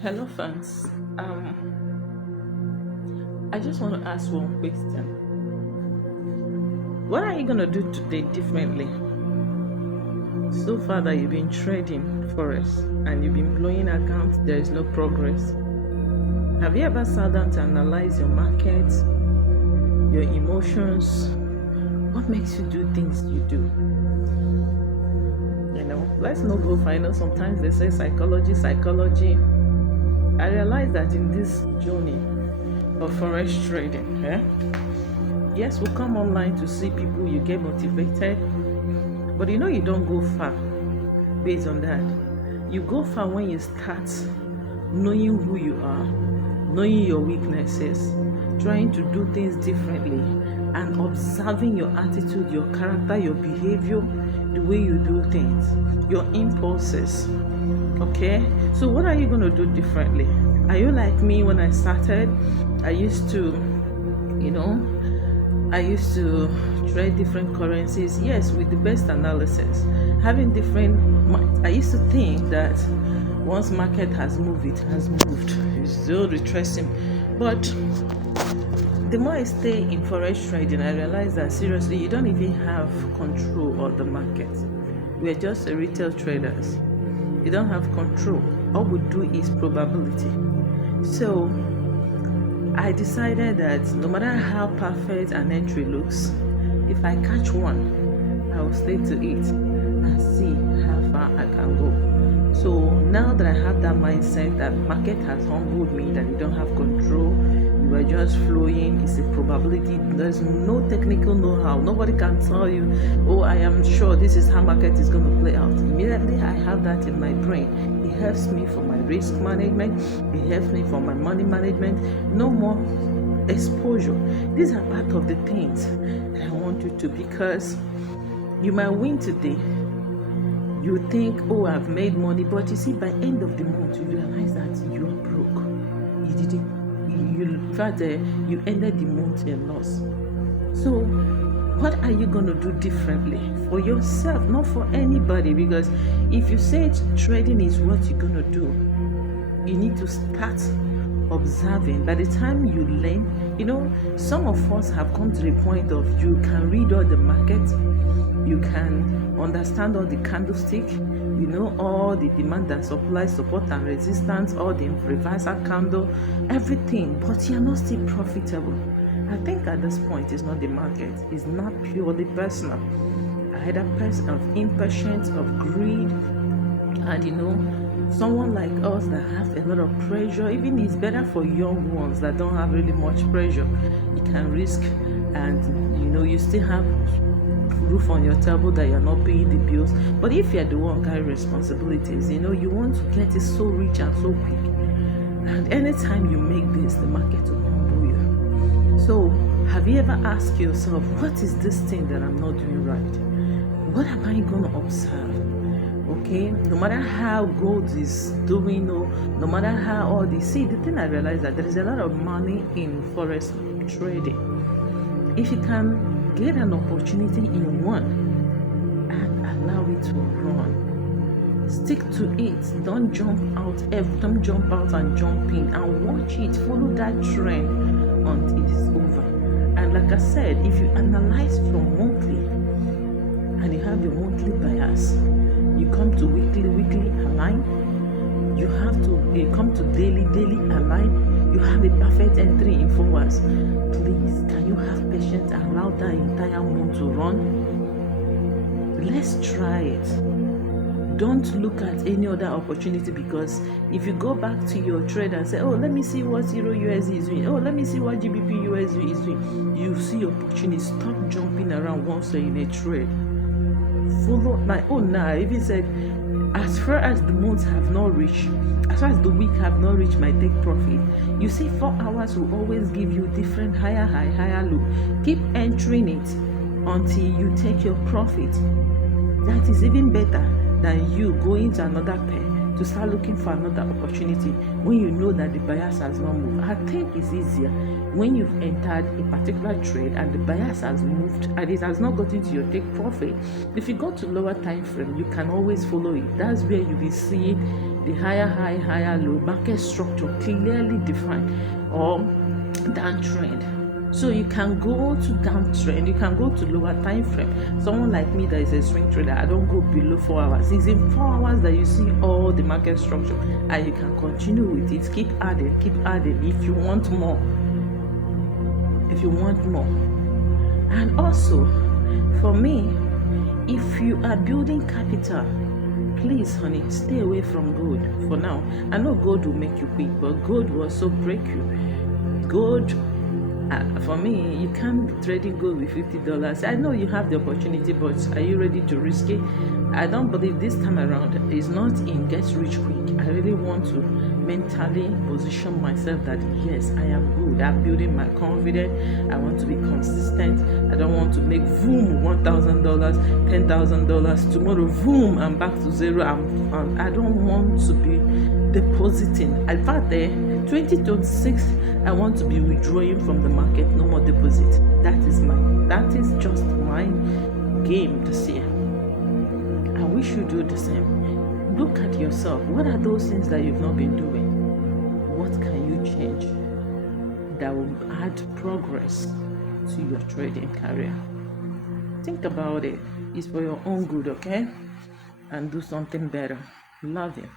Hello, fans. I just want to ask one question. What are you gonna do today differently? So far that you've been trading forex and you've been blowing accounts, there is no progress. Have you ever sat down to analyze your market, your emotions? What makes you do things you do? Let's not go final. Sometimes they say psychology. I realize that in this journey of forex trading, yes, we'll come online to see people, you get motivated, but you don't go far based on that. You go far when you start knowing who you are, knowing your weaknesses, trying to do things differently, and observing your attitude, your character, your behavior, the way you do things, your impulses. Okay, so what are you going to do differently? Are you like me? When I started, I used to trade different currencies, yes, with the best analysis, having I used to think that once market has moved, it has moved, it's still retracing. But the more I stay in forex trading, I realize that seriously, you don't even have control of the market. We're just retail traders. You don't have control. All we do is probability. So I decided that no matter how perfect an entry looks, if I catch one, I will stay to it and see how far I can go. So now that I have that mindset that market has humbled me, that you don't have control, you are just flowing, it's a probability, there's no technical know-how, nobody can tell you, oh, I am sure this is how market is going to play out. Immediately I have that in my brain. It helps me for my risk management, it helps me for my money management. No more exposure. These are part of the things that I want you to, because you might win today, you think, oh, I've made money, but you see, by end of the month you realize that you are broke. You ended the month in loss. So what are you going to do differently for yourself, not for anybody? Because if you say trading is what you're going to do, you need to start observing. By the time you learn, some of us have come to the point of, you can read all the market, you can understand all the candlestick, all the demand and supply, support and resistance, all the reversal candle, everything, but you're not still profitable. I think at this point, it's not the market, it's not purely personal. Either person of impatience, of greed, and someone like us that have a lot of pressure. Even it's better for young ones that don't have really much pressure. You can risk, and you still have roof on your table, that you're not paying the bills. But if you're the one carrying responsibilities, you want to get it so rich and so quick, and anytime you make this, the market will humble you. So have you ever asked yourself, what is this thing that I'm not doing right? What am I going to observe? Okay, no matter how gold is doing, no matter how all this. See, the thing I realized, that there is a lot of money in forex trading. If you can get an opportunity in one and allow it to run, stick to it. Don't jump out and jump in, and watch it. Follow that trend until it is over. And like I said, if you analyze from monthly and you have your monthly bias, you come to weekly align, you come to daily align, you have a perfect entry in 4 hours. Please, can you have patience and allow that entire month to run? Let's try it. Don't look at any other opportunity, because if you go back to your trade and say, oh, let me see what Euro USD is doing, oh, let me see what GBP USD is doing, you see opportunity. Stop jumping around once you're in a trade. Follow my own. Now I even said, as far as the months have not reached, as far as the week have not reached my take profit, you see 4 hours will always give you different higher high, higher low. Keep entering it until you take your profit. That is even better than you going to another pair to start looking for another opportunity when you know that the bias has not moved. I think it's easier when you've entered a particular trade and the bias has moved and it has not gotten to your take profit. If you go to lower time frame, you can always follow it. That's where you will see the higher high, higher low market structure clearly defined, or downtrend. So you can go to downtrend, you can go to lower time frame. Someone like me that is a swing trader, I don't go below 4 hours. It's in 4 hours that you see all the market structure, and you can continue with it. Keep adding if you want more. If you want more. And also, for me, if you are building capital, please, honey, stay away from gold for now. I know gold will make you quick, but gold will also break you. Gold, for me, you can't be trading gold with $50. I know you have the opportunity, but are you ready to risk it? I don't believe this time around is not in get rich quick. I really want to mentally position myself that yes, I am good. I'm building my confidence. I want to be consistent. I don't want to make boom $1,000, $10,000 tomorrow. Boom, I'm back to zero. I don't want to be depositing. In fact, 2026, I want to be withdrawing from the market. No more deposit. That is just my game this year. I wish you do the same. Look at yourself. What are those things that you've not been doing? What can you change that will add progress to your trading career? Think about it. It's for your own good, okay? And do something better. Love you.